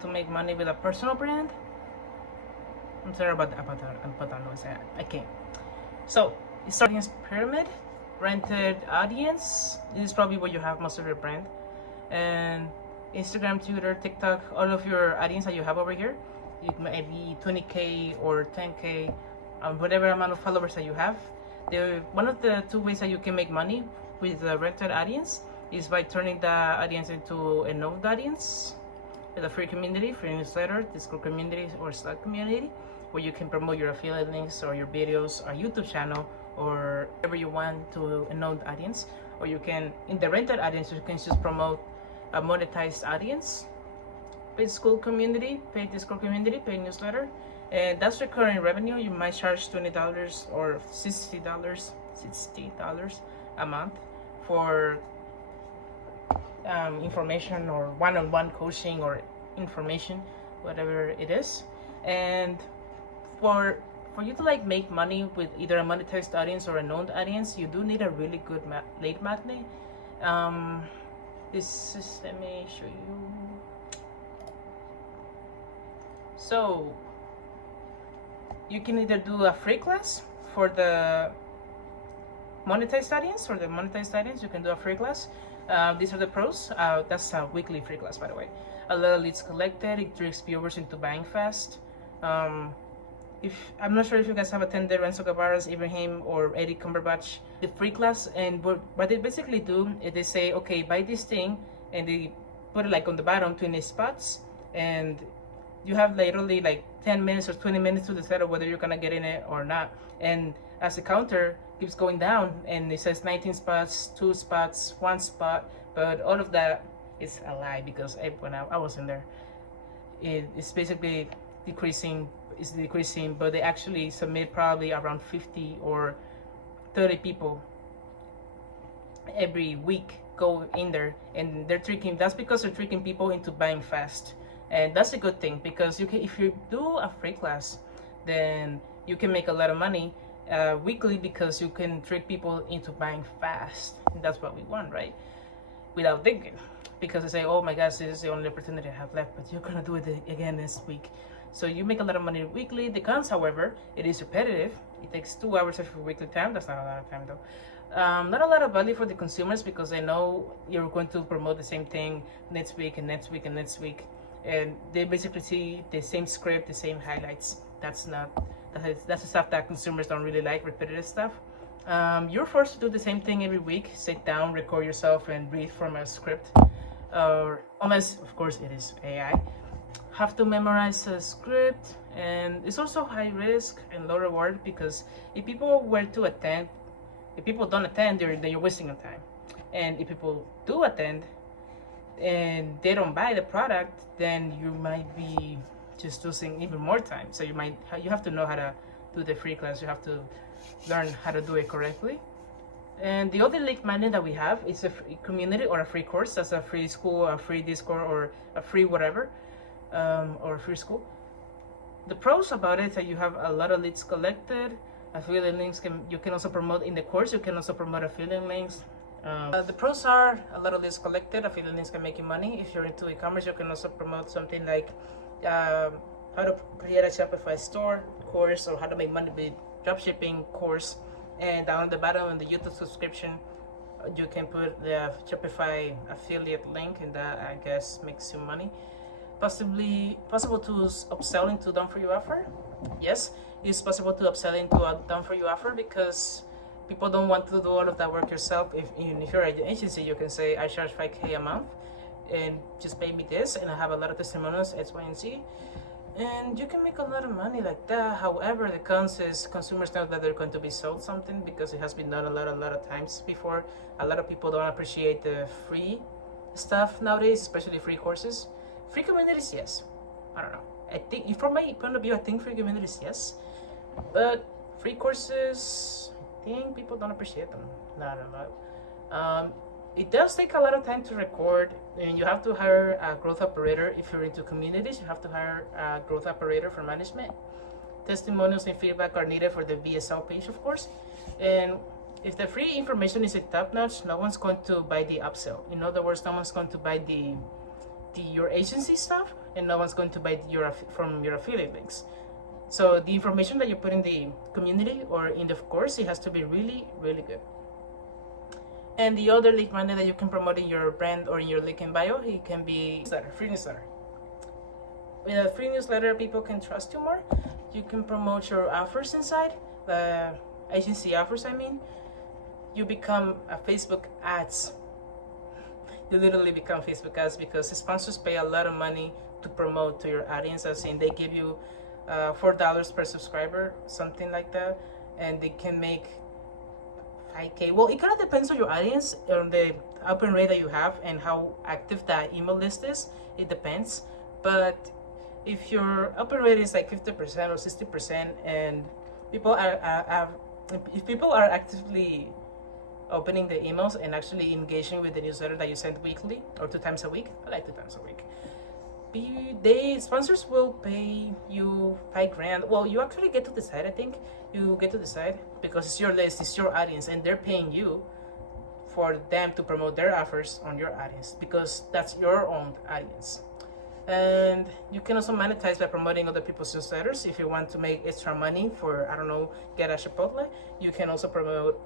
to make money with a personal brand. I'm sorry about that noise. I can't. So it's audience pyramid, rented audience. This is probably where you have most of your brand, and Instagram, Twitter, TikTok, all of your audience that you have over here. It might be 20K or 10K, whatever amount of followers that you have. One of the two ways that you can make money with the rented audience is by turning the audience into a known audience with a free community, free newsletter, Discord community, or Slack community, where you can promote your affiliate links or your videos, or YouTube channel, or whatever you want to a known audience. Or you can, in the rented audience, you can just promote a monetized audience, paid school community, paid Discord community, paid newsletter, and that's recurring revenue. You might charge $20 or $60 a month for information or one-on-one coaching or information, whatever it is. And for you to like make money with either a monetized audience or a known audience, you do need a really good lead magnet. This is, let me show you. So you can either do a free class for the monetized audience, or the monetized audience you can do a free class. These are the pros. That's a weekly free class, by the way. A lot of leads collected. It tricks viewers into buying fast. If I'm not sure if you guys have attended Renzo Guevarra's, Ibrahim, or Eddie Cumberbatch, the free class, and what they basically do is they say, okay, buy this thing, and they put it like on the bottom 20 spots, and you have literally like 10 minutes or 20 minutes to decide whether you're gonna get in it or not. And as the counter keeps going down, and it says 19 spots, 2 spots, 1 spot, but all of that is a lie, because when I was in there, it's basically decreasing, but they actually submit probably around 50 or 30 people every week go in there, and that's because they're tricking people into buying fast. And that's a good thing, because you can, if you do a free class, then you can make a lot of money weekly, because you can trick people into buying fast. And that's what we want, right? Without thinking, because they say, oh my gosh, this is the only opportunity I have left, but you're gonna do it again this week. So you make a lot of money weekly. The cons, however, it is repetitive. It takes 2 hours of your weekly time. That's not a lot of time though. Not a lot of value for the consumers, because they know you're going to promote the same thing next week and next week and next week, and they basically see the same script, the same highlights. That's the stuff that consumers don't really like, repetitive stuff. You're forced to do the same thing every week. Sit down, record yourself, and read from a script, unless of course it is AI. Have to memorize a script, and it's also high risk and low reward, because if people were to attend, if people don't attend, then you're wasting your time. And if people do attend and they don't buy the product, then you might be just losing even more time. So you have to know how to do the free class. You have to learn how to do it correctly. And the other lead magnet that we have is a free community or a free course. That's a free school, a free Discord, or a free whatever, or a free school. The pros about it is that you have a lot of leads collected. Affiliate links you can also promote in the course. You can also promote affiliate links. The pros are a lot of leads collected. Affiliate links can make you money. If you're into e-commerce, you can also promote something like how to create a Shopify store course, or how to make money with dropshipping course. And down at the bottom in the YouTube subscription, you can put the Shopify affiliate link, and that, I guess, makes you money. Possible to upsell into done for you offer. Yes, it's possible to upsell into a done for you offer, because people don't want to do all of that work yourself. Even if you're an agency, you can say, I charge 5K a month, and just pay me this, and I have a lot of testimonials, X, Y, and Z, and you can make a lot of money like that. However, the cons is consumers know that they're going to be sold something, because it has been done a lot of times before. A lot of people don't appreciate the free stuff nowadays, especially free courses. Free communities, yes. I don't know. I think, from my point of view, I think free communities, yes. But free courses, I think people don't appreciate them. Not a lot. It does take a lot of time to record, and you have to hire a growth operator. If you're into communities, you have to hire a growth operator for management. Testimonials and feedback are needed for the VSL page, of course. And if the free information is top notch, no one's going to buy the upsell. In other words, no one's going to buy the your agency stuff, and no one's going to buy from your affiliate links. So the information that you put in the community or in the course, it has to be really, really good. And the other lead magnet that you can promote in your brand or in your link in bio, it can be newsletter, free newsletter. With a free newsletter, people can trust you more. You can promote your offers inside, the agency offers, I mean. You become a Facebook ads. You literally become Facebook ads because sponsors pay a lot of money to promote to your audience, as in they give you $4 per subscriber, something like that, and they can make 5K. Well, it kind of depends on your audience, on the open rate that you have, and how active that email list is. It depends, but if your open rate is like 50% or 60%, and if people are actively opening the emails and actually engaging with the newsletter that you send weekly or 2 times a week, I like 2 times a week, sponsors will pay you $5,000. Well, you actually get to decide. I think you get to decide because it's your list, it's your audience, and they're paying you for them to promote their offers on your audience because that's your own audience. And you can also monetize by promoting other people's newsletters. If you want to make extra money for, I don't know, get a Chipotle, you can also promote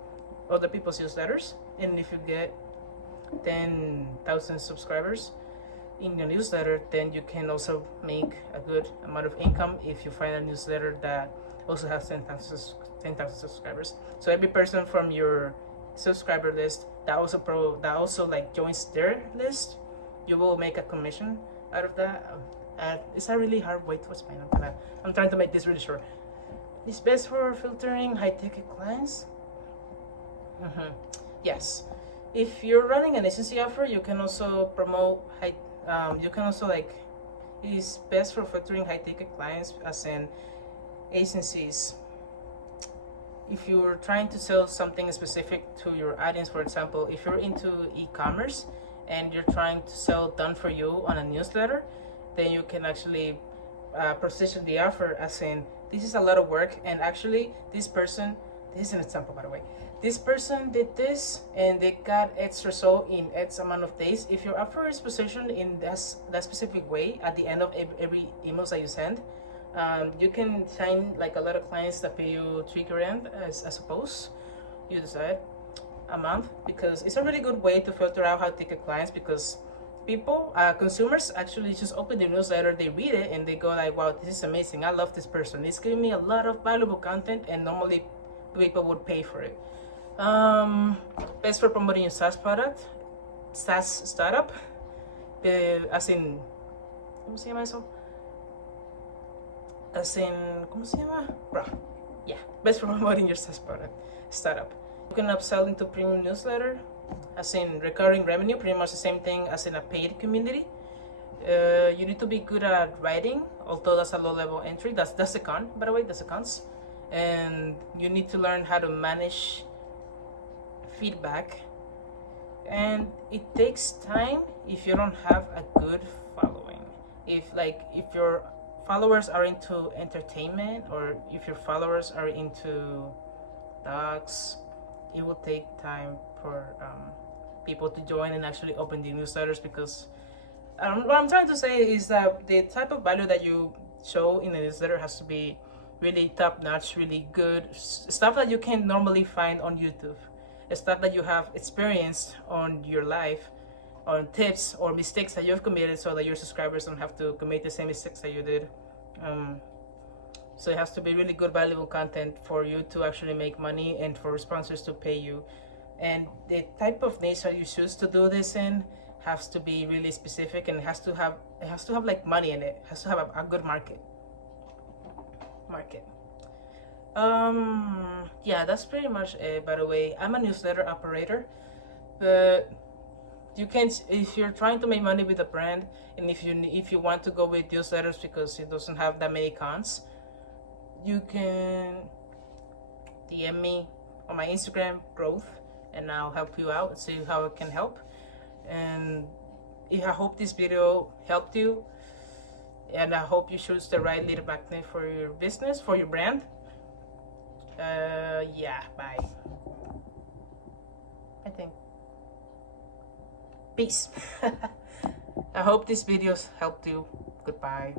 other people's newsletters. And if you get 10,000 subscribers in your newsletter, then you can also make a good amount of income if you find a newsletter that also has 10,000 subscribers. So every person from your subscriber list that also like joins their list, you will make a commission out of that. It's a really hard way to explain. I'm trying to make this really short. It's best for filtering high-ticket clients. Yes, if you're running an agency offer, you can also promote it's best for filtering high-ticket clients, as in agencies. If you're trying to sell something specific to your audience, for example, if you're into e-commerce and you're trying to sell done for you on a newsletter, then you can actually position the offer as in, this is a lot of work, and actually this is an example, by the way, this person did this and they got X result in X amount of days. If your offer is positioned in that specific way at the end of every emails that you send, you can sign like a lot of clients that pay you $3,000, I suppose you decide, a month, because it's a really good way to filter out high-ticket clients, because consumers actually just open the newsletter, they read it, and they go like, wow, this is amazing, I love this person, it's giving me a lot of valuable content, and normally people would pay for it. Best for promoting your SaaS startup, as in, ¿cómo se llama eso? As in, ¿cómo se llama? Yeah, best for promoting your SaaS startup. You can upsell into premium newsletter, as in recurring revenue, pretty much the same thing as in a paid community. You need to be good at writing, although that's a low-level entry. That's the con, by the way, that's the cons. And you need to learn how to manage feedback. And it takes time if you don't have a good following. If your followers are into entertainment, or if your followers are into dogs, it will take time for people to join and actually open the newsletters, because what I'm trying to say is that the type of value that you show in the newsletter has to be really top-notch, really good stuff that you can normally find on YouTube, stuff that you have experienced on your life, on tips or mistakes that you've committed, so that your subscribers don't have to commit the same mistakes that you did. So it has to be really good, valuable content for you to actually make money and for sponsors to pay you. And the type of niche that you choose to do this in has to be really specific, and it has to have like money in it. It has to have a good market. Yeah, that's pretty much it. By the way, I'm a newsletter operator, but you can, if you're trying to make money with a brand, and if you want to go with newsletters because it doesn't have that many cons, you can DM me on my Instagram, growth, and I'll help you out, see how it can help. And I hope this video helped you, and I hope you choose the right lead magnet for your business, for your brand. Yeah, bye. I think. Peace. I hope these videos helped you. Goodbye.